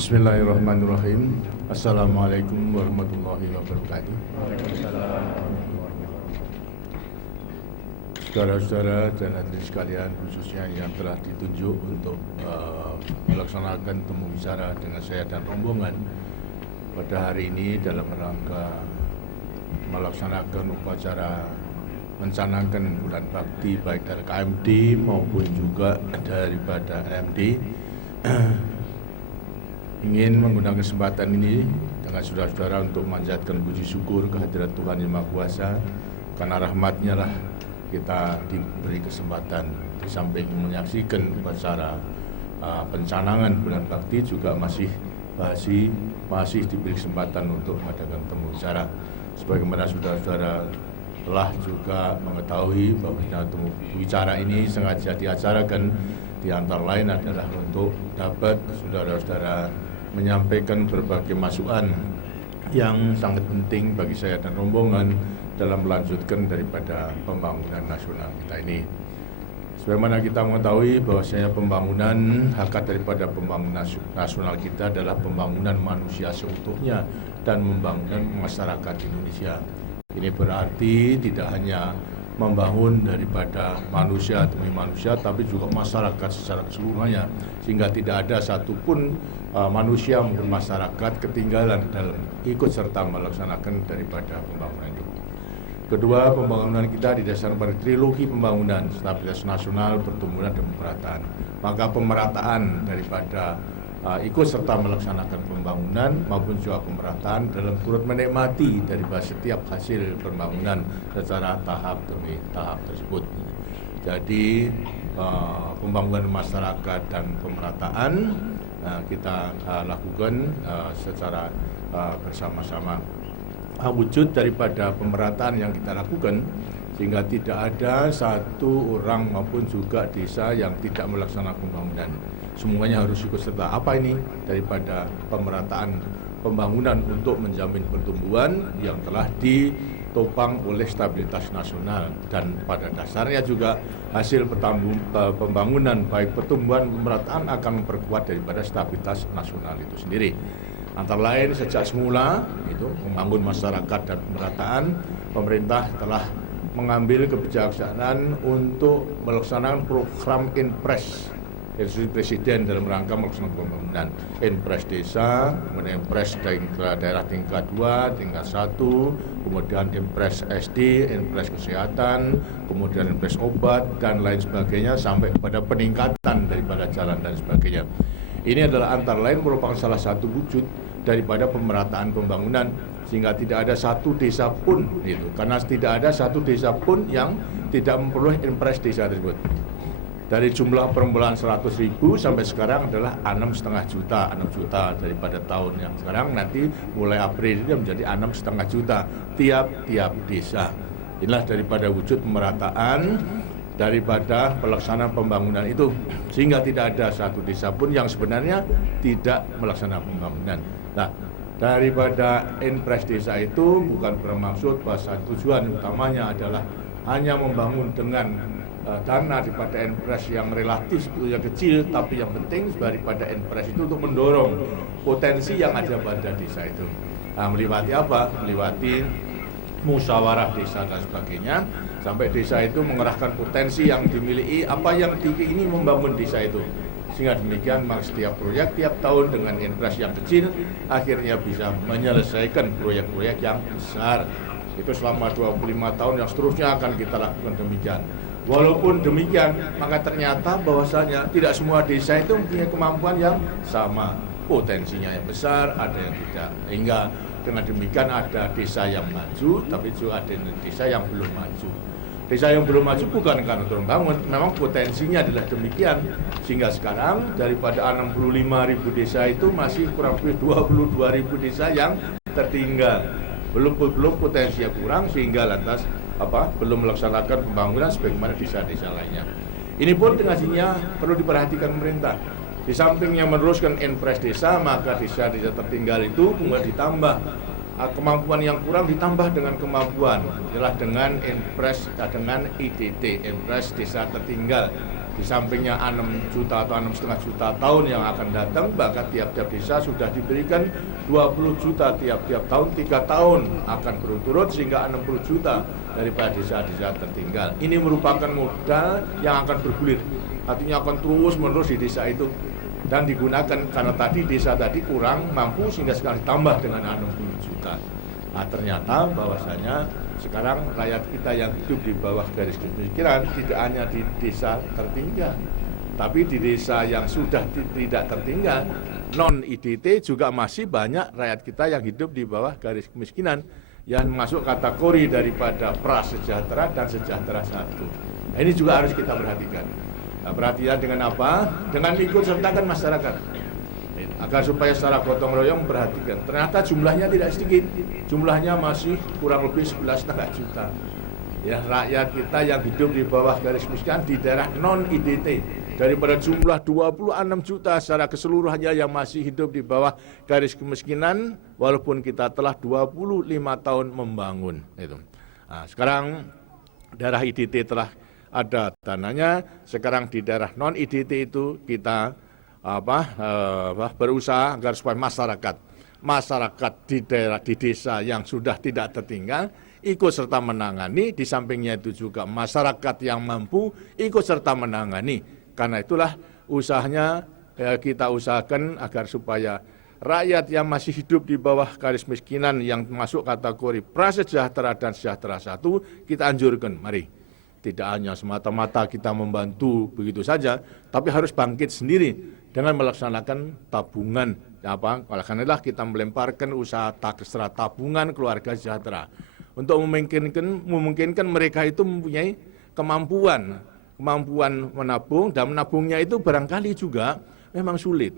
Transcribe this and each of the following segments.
Bismillahirrahmanirrahim. Assalamualaikum warahmatullahi wabarakatuh. Saudara-saudara dan hadirin sekalian, khususnya yang telah ditunjuk untuk melaksanakan temu bicara dengan saya dan rombongan pada hari ini dalam rangka melaksanakan upacara mencanangkan bulan bakti baik dari KMD maupun juga daripada MD. Ingin menggunakan kesempatan ini dengan saudara-saudara untuk memanjatkan puji syukur kehadirat Tuhan Yang Maha Kuasa, karena rahmat-Nya lah kita diberi kesempatan di samping menyaksikan upacara pencanangan bulan bakti juga masih diberi kesempatan untuk mengadakan temu bicara. Sebagaimana saudara-saudara telah juga mengetahui bahwa temu bicara ini sengaja diacarakan di antara lain adalah untuk dapat saudara-saudara menyampaikan berbagai masukan yang sangat penting bagi saya dan rombongan dalam melanjutkan daripada pembangunan nasional kita ini. Sebagaimana kita mengetahui bahwasanya pembangunan, hakikat daripada pembangunan nasional kita adalah pembangunan manusia seutuhnya dan pembangunan masyarakat Indonesia. Ini berarti tidak hanya membangun daripada manusia demi manusia, tapi juga masyarakat secara keseluruhannya, sehingga tidak ada satupun manusia maupun masyarakat ketinggalan dalam ikut serta melaksanakan daripada pembangunan itu. Kedua, pembangunan kita didasarkan pada trilogi pembangunan, stabilitas nasional, pertumbuhan, dan pemerataan. Maka pemerataan daripada ikut serta melaksanakan pembangunan maupun juga pemerataan dalam turut menikmati daripada setiap hasil pembangunan secara tahap demi tahap tersebut. Jadi pembangunan masyarakat dan pemerataan kita lakukan secara bersama-sama. Wujud daripada pemerataan yang kita lakukan sehingga tidak ada satu orang maupun juga desa yang tidak melaksanakan pembangunan. Semuanya harus ikut serta. Apa ini? Daripada pemerataan pembangunan untuk menjamin pertumbuhan yang telah ditopang oleh stabilitas nasional, dan pada dasarnya juga hasil pembangunan baik pertumbuhan pemerataan akan memperkuat daripada stabilitas nasional itu sendiri. Antara lain sejak semula itu membangun masyarakat dan pemerataan, pemerintah telah mengambil kebijaksanaan untuk melaksanakan program Inpres Instruksi Presiden dalam rangka melaksanakan pembangunan Inpres desa, kemudian Inpres daerah tingkat 2, tingkat 1, kemudian Inpres SD, Inpres kesehatan, kemudian Inpres obat dan lain sebagainya sampai kepada peningkatan daripada jalan dan sebagainya. Ini adalah antara lain merupakan salah satu wujud daripada pemerataan pembangunan, sehingga tidak ada satu desa pun itu, karena tidak ada satu desa pun yang tidak memperoleh Inpres desa tersebut. Dari jumlah permulaan 100.000 sampai sekarang adalah 6,5 juta, 6 juta daripada tahun yang sekarang, nanti mulai April ini menjadi 6,5 juta tiap-tiap desa. Inilah daripada wujud pemerataan daripada pelaksanaan pembangunan itu, sehingga tidak ada satu desa pun yang sebenarnya tidak melaksanakan pembangunan. Nah, daripada Inpres desa itu bukan bermaksud bahwa tujuan utamanya adalah hanya membangun dengan dana daripada Inpres yang relatif yang kecil, tapi yang penting daripada Inpres itu untuk mendorong potensi yang ada pada desa itu. Melewati apa? Melewati musyawarah desa dan sebagainya, sampai desa itu mengerahkan potensi yang dimiliki, apa yang diingini membangun desa itu, sehingga demikian maka setiap proyek tiap tahun dengan Inpres yang kecil akhirnya bisa menyelesaikan proyek-proyek yang besar. Itu selama 25 tahun yang seterusnya akan kita lakukan demikian. Walaupun demikian, maka ternyata bahwasanya tidak semua desa itu mempunyai kemampuan yang sama, potensinya yang besar, ada yang tidak. Hingga dengan demikian ada desa yang maju, tapi juga ada desa yang belum maju. Desa yang belum maju bukan karena turun bangun, memang potensinya adalah demikian. Sehingga sekarang daripada 65.000 desa itu masih kurang lebih 22.000 desa yang tertinggal. Belum potensinya kurang, sehingga lantas belum melaksanakan pembangunan sebagaimana desa-desa lainnya. Ini pun dengan sini perlu diperhatikan pemerintah. Di sampingnya meneruskan Inpres desa, maka desa-desa tertinggal itu kemudian ditambah kemampuan yang kurang ditambah dengan kemampuan, adalah dengan Inpres dengan IDT, Inpres desa tertinggal. Di sampingnya 6 juta atau 6,5 juta tahun yang akan datang, bahkan tiap-tiap desa sudah diberikan 20 juta tiap-tiap tahun, 3 tahun akan berturut sehingga 60 juta daripada desa-desa tertinggal. Ini merupakan modal yang akan bergulir, artinya akan terus-menerus di desa itu dan digunakan karena tadi desa tadi kurang mampu sehingga sekarang ditambah dengan 60 juta. Nah, ternyata bahwasanya sekarang rakyat kita yang hidup di bawah garis kemiskinan tidak hanya di desa tertinggal, tapi di desa yang sudah tidak tertinggal, non-IDT juga masih banyak rakyat kita yang hidup di bawah garis kemiskinan yang masuk kategori daripada prasejahtera dan sejahtera satu. Nah, ini juga harus kita perhatikan. Nah, perhatian dengan apa? Dengan ikut sertakan masyarakat. Agar supaya secara gotong royong perhatikan. Ternyata jumlahnya tidak sedikit. Jumlahnya masih kurang lebih 11,5 juta. Ya, rakyat kita yang hidup di bawah garis kemiskinan di daerah non-IDT. Daripada jumlah 26 juta secara keseluruhannya yang masih hidup di bawah garis kemiskinan, walaupun kita telah 25 tahun membangun. Itu. Nah, sekarang daerah IDT telah ada dananya, sekarang di daerah non-IDT itu kita berusaha agar supaya masyarakat di daerah di desa yang sudah tidak tertinggal ikut serta menangani, di sampingnya itu juga masyarakat yang mampu ikut serta menangani. Karena itulah usahanya kita usahakan agar supaya rakyat yang masih hidup di bawah garis kemiskinan yang masuk kategori prasejahtera dan sejahtera satu kita anjurkan, mari. Tidak hanya semata-mata kita membantu begitu saja, tapi harus bangkit sendiri dengan melaksanakan tabungan. Oleh karena itulah kita melemparkan usaha taksra tabungan keluarga sejahtera untuk memungkinkan mereka itu mempunyai kemampuan menabung, dan menabungnya itu barangkali juga memang sulit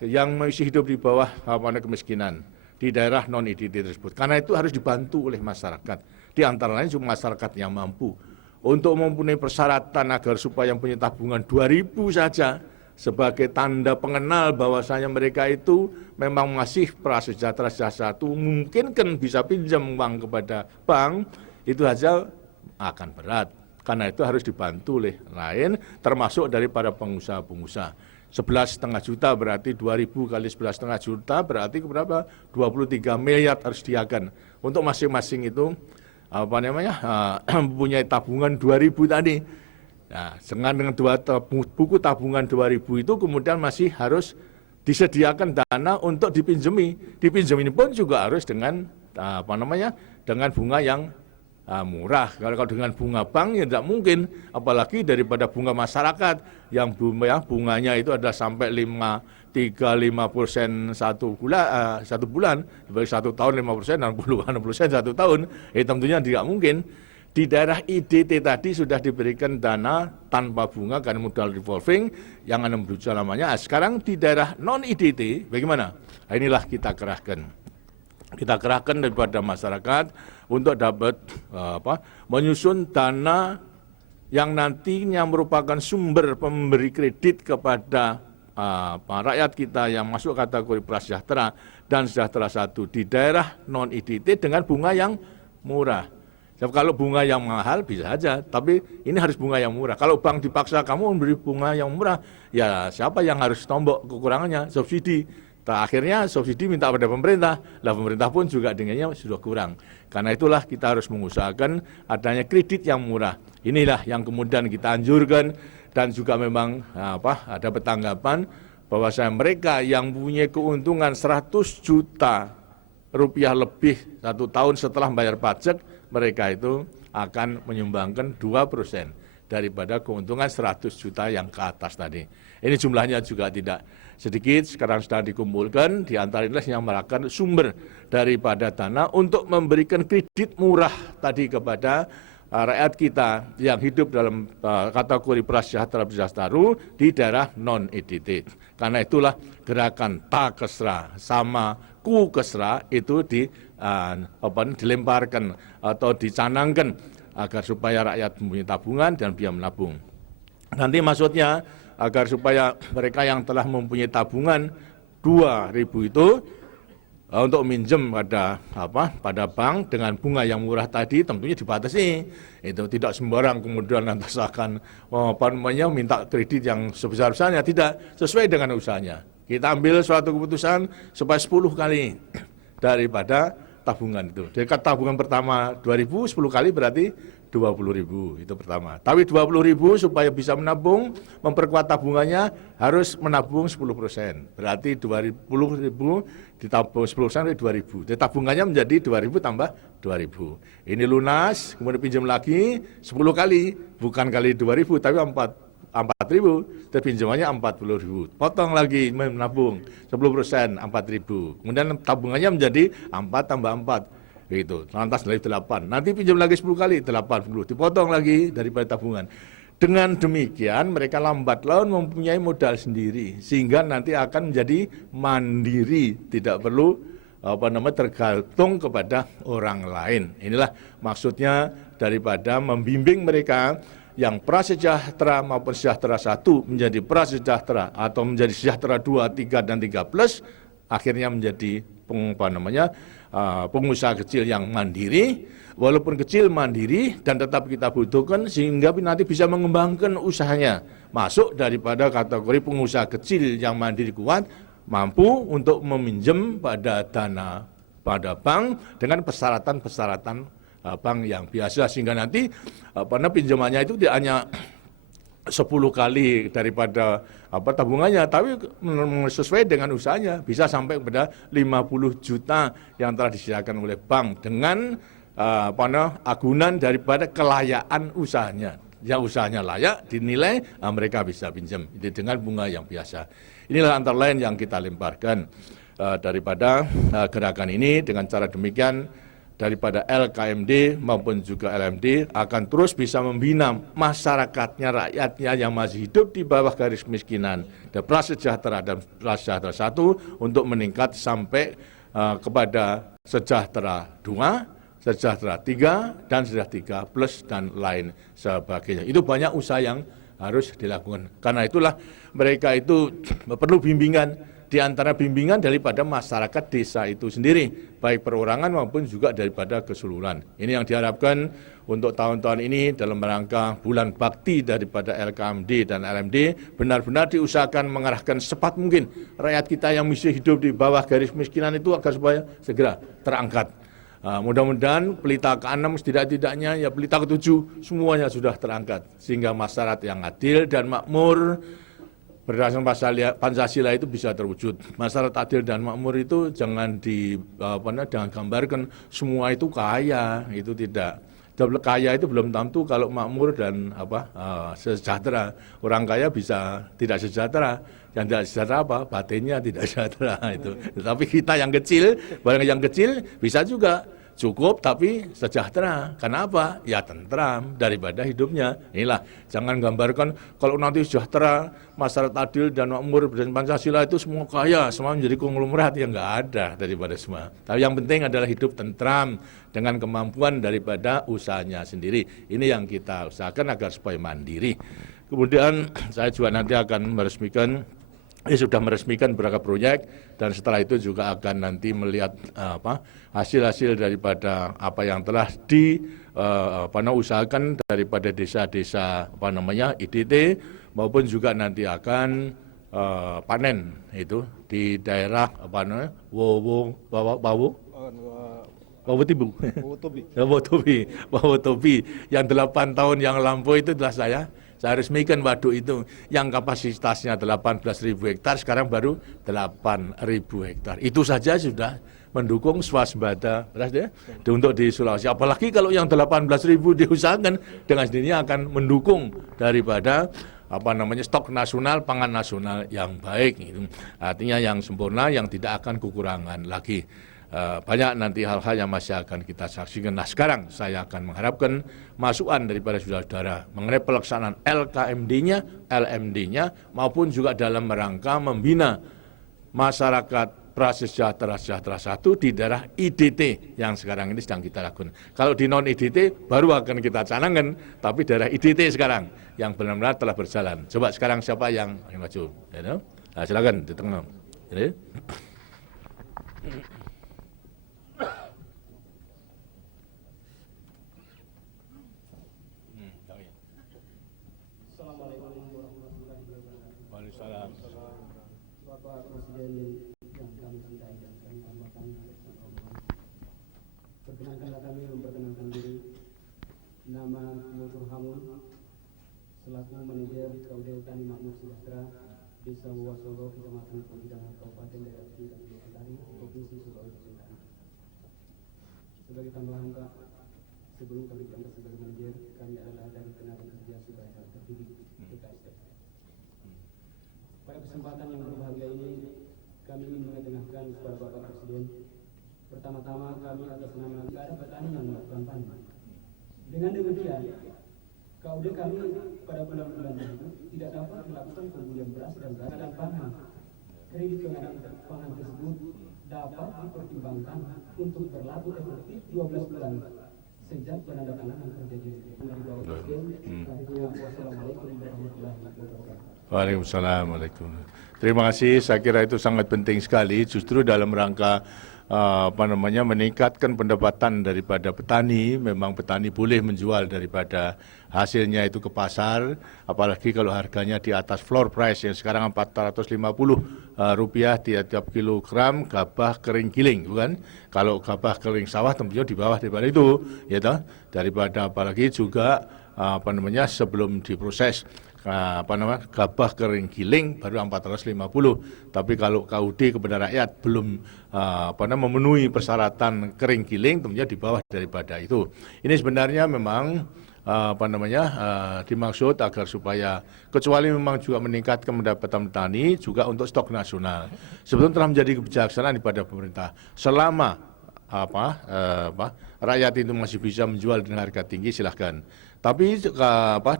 yang masih hidup di bawah kemiskinan di daerah non-IDT tersebut. Karena itu harus dibantu oleh masyarakat, di antara lain juga masyarakat yang mampu. Untuk mempunyai persyaratan agar supaya punya tabungan 2.000 saja sebagai tanda pengenal bahwasanya mereka itu memang masih prasejahtera satu, mungkin kan bisa pinjam uang kepada bank, itu saja akan berat. Karena itu harus dibantu oleh lain, termasuk daripada pengusaha-pengusaha. 11,5 juta berarti 2.000 kali 11,5 juta berarti berapa? 23 miliar harus diakan untuk masing-masing itu mempunyai tabungan 2.000 tadi. Nah, dengan buku tabungan 2.000 itu kemudian masih harus disediakan dana untuk dipinjemi. Dipinjemi pun juga harus dengan dengan bunga yang murah. Kalau dengan bunga bank ya tidak mungkin, apalagi daripada bunga masyarakat yang bunganya itu ada sampai 35% satu bulan, sebagai 1 tahun 5%, 60% 1 tahun, tentunya tidak mungkin. Di daerah IDT tadi sudah diberikan dana tanpa bunga karena modal revolving yang 6 juta namanya. Sekarang di daerah non-IDT bagaimana? Nah, inilah kita kerahkan. Kita kerahkan daripada masyarakat untuk dapat menyusun dana yang nantinya merupakan sumber pemberi kredit kepada rakyat kita yang masuk kategori prasejahtera dan sejahtera satu di daerah non-IDT dengan bunga yang murah. Kalau bunga yang mahal bisa saja, tapi ini harus bunga yang murah. Kalau bank dipaksa kamu memberi bunga yang murah, ya siapa yang harus tombok kekurangannya? Subsidi. Akhirnya subsidi minta pada pemerintah, pemerintah pun juga dengannya sudah kurang. Karena itulah kita harus mengusahakan adanya kredit yang murah. Inilah yang kemudian kita anjurkan, dan juga memang ada petanggapan bahwa mereka yang punya keuntungan 100 juta rupiah lebih 1 tahun setelah bayar pajak, mereka itu akan menyumbangkan 2% daripada keuntungan 100 juta yang ke atas tadi. Ini jumlahnya juga tidak sedikit, sekarang sedang dikumpulkan, di antara inilah yang merupakan sumber daripada dana untuk memberikan kredit murah tadi kepada rakyat kita yang hidup dalam kategori prasejahtera sejahtera di daerah non-IDT. Karena itulah gerakan Takesra sama Kukesra itu dilemparkan atau dicanangkan agar supaya rakyat mempunyai tabungan dan bisa menabung. Nanti maksudnya agar supaya mereka yang telah mempunyai tabungan 2.000 itu untuk minjem pada bank dengan bunga yang murah tadi tentunya dibatasi. Itu tidak sembarang kemudian lantas akan minta kredit yang sebesar-besarnya, tidak, sesuai dengan usahanya. Kita ambil suatu keputusan supaya 10 kali daripada tabungan itu. Jadi tabungan pertama 2.000, 10 kali berarti 20.000 itu pertama. Tapi 20.000 supaya bisa menabung, memperkuat tabungannya harus menabung 10%. Berarti 20.000 ditabung 10% dari 2.000. Jadi tabungannya menjadi 2.000 tambah 2.000. Ini lunas, kemudian pinjam lagi 10 kali, bukan kali 2.000 tapi 4.000, terus pinjamannya 40.000. Potong lagi menabung 10%, 4.000. Kemudian tabungannya menjadi 4 tambah 4. Gitu, lantas dari 8. Nanti pinjam lagi 10 kali, 80. Dipotong lagi daripada tabungan. Dengan demikian mereka lambat laun mempunyai modal sendiri, sehingga nanti akan menjadi mandiri, tidak perlu tergantung kepada orang lain. Inilah maksudnya daripada membimbing mereka yang prasejahtera maupun sejahtera 1 menjadi prasejahtera atau menjadi sejahtera 2, 3, dan 3 plus, akhirnya menjadi pengusaha kecil yang mandiri, walaupun kecil mandiri dan tetap kita butuhkan sehingga nanti bisa mengembangkan usahanya, masuk daripada kategori pengusaha kecil yang mandiri kuat, mampu untuk meminjam pada dana pada bank dengan persyaratan-persyaratan bank yang biasa, sehingga nanti pinjamannya itu tidak hanya 10 kali daripada tabungannya, tapi sesuai dengan usahanya bisa sampai kepada 50 juta yang telah disediakan oleh bank dengan agunan daripada kelayaan usahanya. Yang usahanya layak dinilai, mereka bisa pinjam dengan bunga yang biasa. Inilah antara lain yang kita lemparkan daripada gerakan ini. Dengan cara demikian daripada LKMD maupun juga LMD akan terus bisa membina masyarakatnya, rakyatnya yang masih hidup di bawah garis kemiskinan, dan prasejahtera dan prasejahtera 1 untuk meningkat sampai kepada sejahtera 2, sejahtera 3, dan sejahtera 3 plus dan lain sebagainya. Itu banyak usaha yang harus dilakukan. Karena itulah mereka itu perlu bimbingan, di antara bimbingan daripada masyarakat desa itu sendiri, baik perorangan maupun juga daripada keseluruhan. Ini yang diharapkan untuk tahun-tahun ini dalam rangka bulan bakti daripada LKMD dan LMD, benar-benar diusahakan mengarahkan secepat mungkin rakyat kita yang masih hidup di bawah garis kemiskinan itu agar supaya segera terangkat. Mudah-mudahan pelita ke-6 setidak-tidaknya, ya pelita ke-7 semuanya sudah terangkat, sehingga masyarakat yang adil dan makmur berdasarkan Pancasila itu bisa terwujud. Masyarakat adil dan makmur itu jangan jangan gambarkan semua itu kaya, itu tidak. Kaya itu belum tentu kalau makmur dan sejahtera. Orang kaya bisa tidak sejahtera. Yang tidak sejahtera batinnya tidak sejahtera itu. Tapi kita yang kecil, barang yang kecil bisa juga cukup tapi sejahtera. Kenapa? Ya tentram daripada hidupnya. Inilah, jangan gambarkan kalau nanti sejahtera, masyarakat adil dan makmur berdasarkan Pancasila itu semua kaya, semua menjadi konglomerat, yang enggak ada daripada semua. Tapi yang penting adalah hidup tentram dengan kemampuan daripada usahanya sendiri. Ini yang kita usahakan agar supaya mandiri. Kemudian saya juga nanti akan sudah meresmikan beberapa proyek, dan setelah itu juga akan nanti melihat hasil-hasil daripada apa yang telah usahakan daripada desa-desa IDT, maupun juga nanti akan panen itu di daerah Wotobi yang 8 tahun yang lampau itu adalah saya resmikan waduk itu yang kapasitasnya 18.000 hektar, sekarang baru 8.000 hektar. Itu saja sudah mendukung swasembada untuk di Sulawesi. Apalagi kalau yang 18.000 diusahakan, dengan sendirinya akan mendukung daripada stok nasional, pangan nasional yang baik. Artinya yang sempurna, yang tidak akan kekurangan lagi. Banyak nanti hal-hal yang masih akan kita saksikan. Nah, sekarang saya akan mengharapkan masukan daripada saudara-saudara mengenai pelaksanaan LKMD-nya, LMD-nya, maupun juga dalam rangka membina masyarakat prasejahtera sejahtera 1 di daerah IDT yang sekarang ini sedang kita lakukan. Kalau di non-IDT baru akan kita canangkan, tapi daerah IDT sekarang yang benar-benar telah berjalan. Coba sekarang siapa yang maju? Nah, silakan di tengah. Bapak Presiden yang kami cintai dan kami banggakan bersama Allah. Perkenankanlah kami memperkenalkan diri. Nama Dr. Hamun selaku manajer KUD Tani Makmur Sejahtera Desa Wawasolo, Kecamatan Pontianak, Kabupaten Daerah dan Kendari, Provinsi Sulawesi Selatan. Sebagai tambahan Pak, sebelum kami diangkat sebagai manajer, kami adalah dari Tenaga Kerja Surabaya Terpilih TKST. Pada kesempatan yang berbahagia ini, kami ingin mengetengahkan kepada Bapak Presiden. Pertama-tama kami atas nama negara petani yang melakukan panen. Dengan demikian, KUD kami pada bulan-bulan itu tidak dapat melakukan pembelian beras dan bahan pangan. Kredit pengadaan pangan tersebut dapat dipertimbangkan untuk berlaku efektif 12 bulan sejak penandatanganan perjanjian. Wassalamualaikum warahmatullahi wabarakatuh. Waalaikumsalam. Terima kasih. Saya kira itu sangat penting sekali. Justru dalam rangka meningkatkan pendapatan daripada petani. Memang petani boleh menjual daripada hasilnya itu ke pasar, apalagi kalau harganya di atas floor price yang sekarang 450 rupiah tiap kilogram gabah kering giling, bukan? Kalau gabah kering sawah tentunya di bawah daripada itu, ya toh. Daripada apalagi juga sebelum diproses gabah kering giling baru 450, tapi kalau KUD kepada rakyat belum memenuhi persyaratan kering giling tentunya di bawah daripada itu. Ini sebenarnya memang dimaksud agar supaya kecuali memang juga meningkatkan pendapatan petani juga untuk stok nasional. Sebetulnya telah menjadi kebijaksanaan daripada pemerintah selama rakyat itu masih bisa menjual dengan harga tinggi, silahkan. Tapi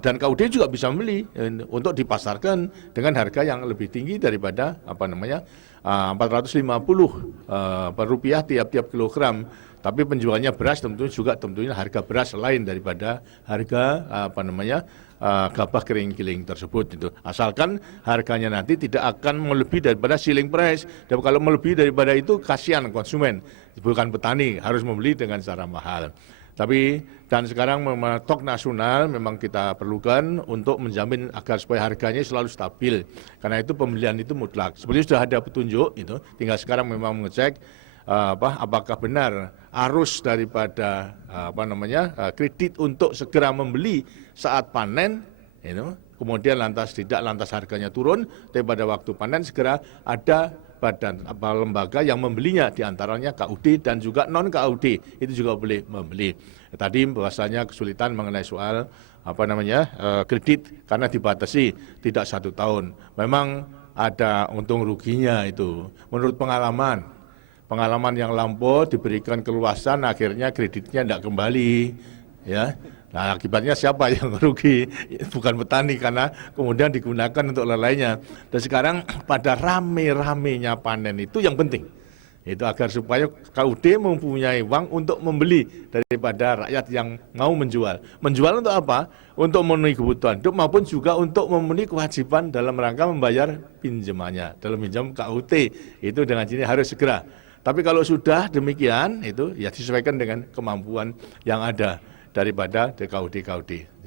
dan KUD juga bisa membeli untuk dipasarkan dengan harga yang lebih tinggi daripada 450 per rupiah tiap kilogram. Tapi penjualnya beras tentunya harga beras lain daripada harga gabah kering giling tersebut itu. Asalkan harganya nanti tidak akan melebihi daripada ceiling price. Dan kalau melebihi daripada itu kasihan konsumen, bukan petani harus membeli dengan cara mahal. Tapi dan sekarang stok nasional memang kita perlukan untuk menjamin agar supaya harganya selalu stabil. Karena itu pembelian itu mutlak. Sebenarnya sudah ada petunjuk itu, tinggal sekarang memang mengecek apakah benar arus daripada kredit untuk segera membeli saat panen itu, kemudian lantas harganya turun, tapi pada waktu panen segera ada badan lembaga yang membelinya, diantaranya KUD dan juga non KUD itu juga boleh membeli. Tadi bahwasanya kesulitan mengenai soal kredit karena dibatasi tidak 1 tahun. Memang ada untung ruginya itu. Menurut pengalaman yang lampau diberikan keluasan akhirnya kreditnya tidak kembali, ya. Nah, akibatnya siapa yang rugi? Bukan petani karena kemudian digunakan untuk lainnya. Dan sekarang pada rame-ramenya panen itu yang penting. Itu agar supaya KUD mempunyai uang untuk membeli daripada rakyat yang mau menjual. Menjual untuk apa? Untuk memenuhi kebutuhan hidup maupun juga untuk memenuhi kewajiban dalam rangka membayar pinjamannya. Dalam pinjam KUD itu dengan sini harus segera. Tapi kalau sudah demikian itu ya disesuaikan dengan kemampuan yang ada daripada KUD.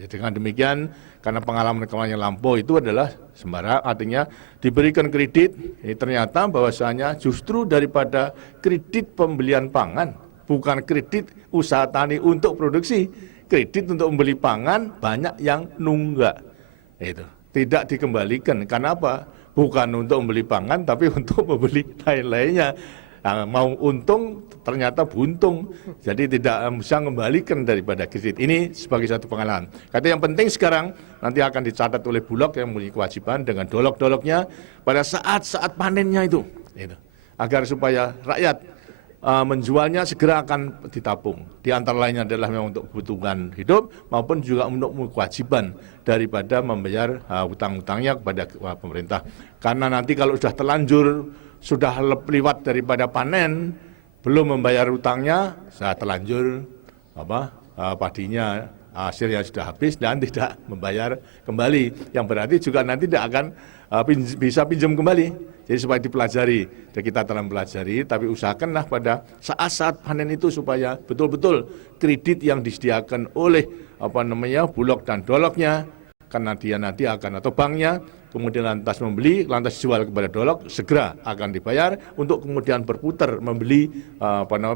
Dengan demikian, karena pengalaman yang lampau itu adalah sembarang, artinya diberikan kredit, ternyata bahwasanya justru daripada kredit pembelian pangan, bukan kredit usaha tani untuk produksi, kredit untuk membeli pangan banyak yang nunggak, itu tidak dikembalikan. Karena apa? Bukan untuk membeli pangan, tapi untuk membeli lain-lainnya. Nah, mau untung ternyata buntung, jadi tidak bisa mengembalikan daripada kredit. Ini sebagai satu pengalaman. Kata yang penting sekarang nanti akan dicatat oleh Bulog yang mempunyai kewajiban dengan dolok-doloknya pada saat-saat panennya itu, agar supaya rakyat menjualnya segera akan ditabung. Di antara lainnya adalah memang untuk kebutuhan hidup maupun juga untuk kewajiban daripada membayar hutang-hutangnya kepada pemerintah. Karena nanti kalau sudah terlanjur, sudah lewat daripada panen, belum membayar hutangnya, saya terlanjur padinya hasilnya sudah habis dan tidak membayar kembali. Yang berarti juga nanti tidak akan bisa pinjam kembali. Jadi supaya dipelajari, dan kita telah mempelajari, tapi usahakanlah pada saat-saat panen itu supaya betul-betul kredit yang disediakan oleh Bulog dan doloknya, karena dia nanti akan atau banknya kemudian lantas membeli, lantas jual kepada Dolok, segera akan dibayar untuk kemudian berputar membeli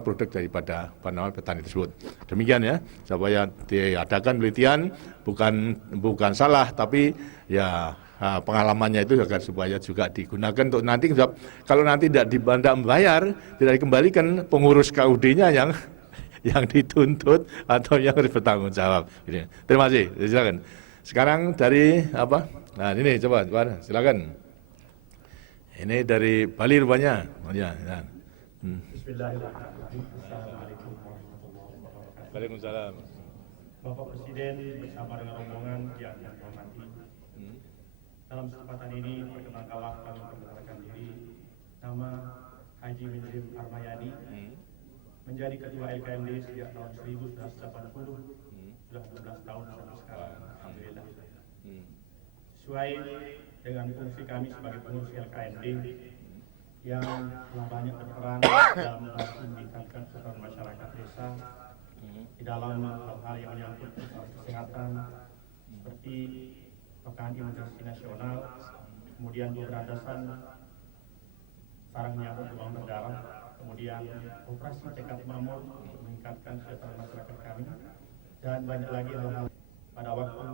produk daripada petani tersebut. Demikian ya, supaya diadakan penelitian bukan salah, tapi ya pengalamannya itu agar supaya juga digunakan untuk nanti, kalau nanti tidak membayar, tidak dikembalikan, pengurus KUD-nya yang dituntut atau yang harus bertanggung jawab. Terima kasih. Silakan. Sekarang dari apa? Nah ini coba silakan. Ini dari Bali rupanya. Ya. Bismillahirrahmanirrahim. Assalamualaikum warahmatullahi wabarakatuh. Waalaikumsalam. Bapak Presiden bersama dengan rombongan yang kami hormati. Dalam kesempatan ini perkenalkanlah kami memperkenalkan diri. Nama Haji Menjim Armayadi. Menjadi Ketua LKMD sejak tahun 1980, sudah 12 tahun sampai sekarang, alhamdulillah. Sesuai dengan fungsi kami sebagai pengurus LKMD yang telah banyak berperan dalam membantu meningkatkan kesejahteraan masyarakat desa di dalam hal-hal yang menyangkut kesehatan seperti pekan imunisasi nasional, kemudian pemberantasan sarang nyamuk demam berdarah, kemudian operasi tekad mamur untuk meningkatkan kesejahteraan masyarakat kami, dan banyak lagi hal-hal. Pada waktu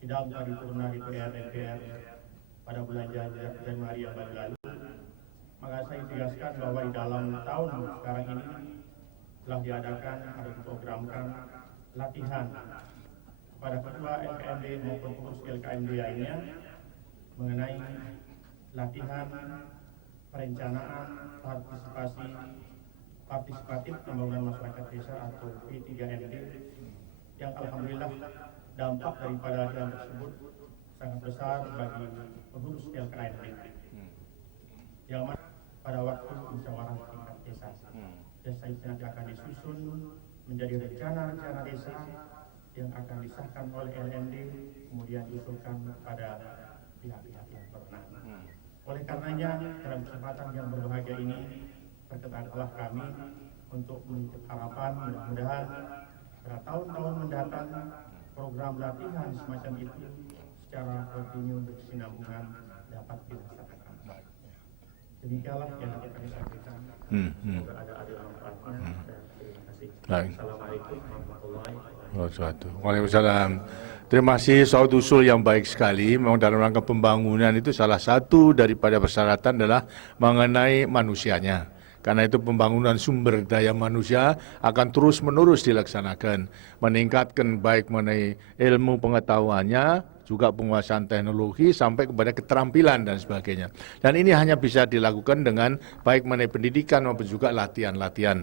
sidang paripurna DPR MPR pada bulan Januari yang baru lalu, maka saya tegaskan bahwa di dalam tahun sekarang ini telah diadakan atau diprogramkan latihan kepada ketua LKMD maupun pengurus LKMD lainnya mengenai latihan perencanaan partisipatif pembangunan masyarakat desa atau P3MD, yang alhamdulillah dampak daripada latihan tersebut sangat besar bagi pengurus LKMD, yang mana pada waktu musyawarah tingkat desa. Desa itu nanti akan disusun menjadi rencana desa yang akan disahkan oleh LMD, kemudian diusulkan kepada pihak-pihak yang berwenang. Oleh karenanya, dalam kesempatan yang berbahagia ini, perkenalah kami untuk menitip harapan mudah-mudahan pada tahun-tahun mendatang program latihan semacam itu secara kontinu berkesinambungan dapat dilaksanakan. Demikianlah yang dapat kami sampaikan. Semoga ada manfaatnya. Terima kasih. Assalamualaikum warahmatullahi wabarakatuh. Waalaikumsalam. Terima kasih, soal usul yang baik sekali. Memang dalam rangka pembangunan itu salah satu daripada persyaratan adalah mengenai manusianya. Karena itu pembangunan sumber daya manusia akan terus-menerus dilaksanakan. Meningkatkan baik mengenai ilmu pengetahuannya, juga penguasaan teknologi, sampai kepada keterampilan dan sebagainya. Dan ini hanya bisa dilakukan dengan baik mengenai pendidikan maupun juga latihan-latihan.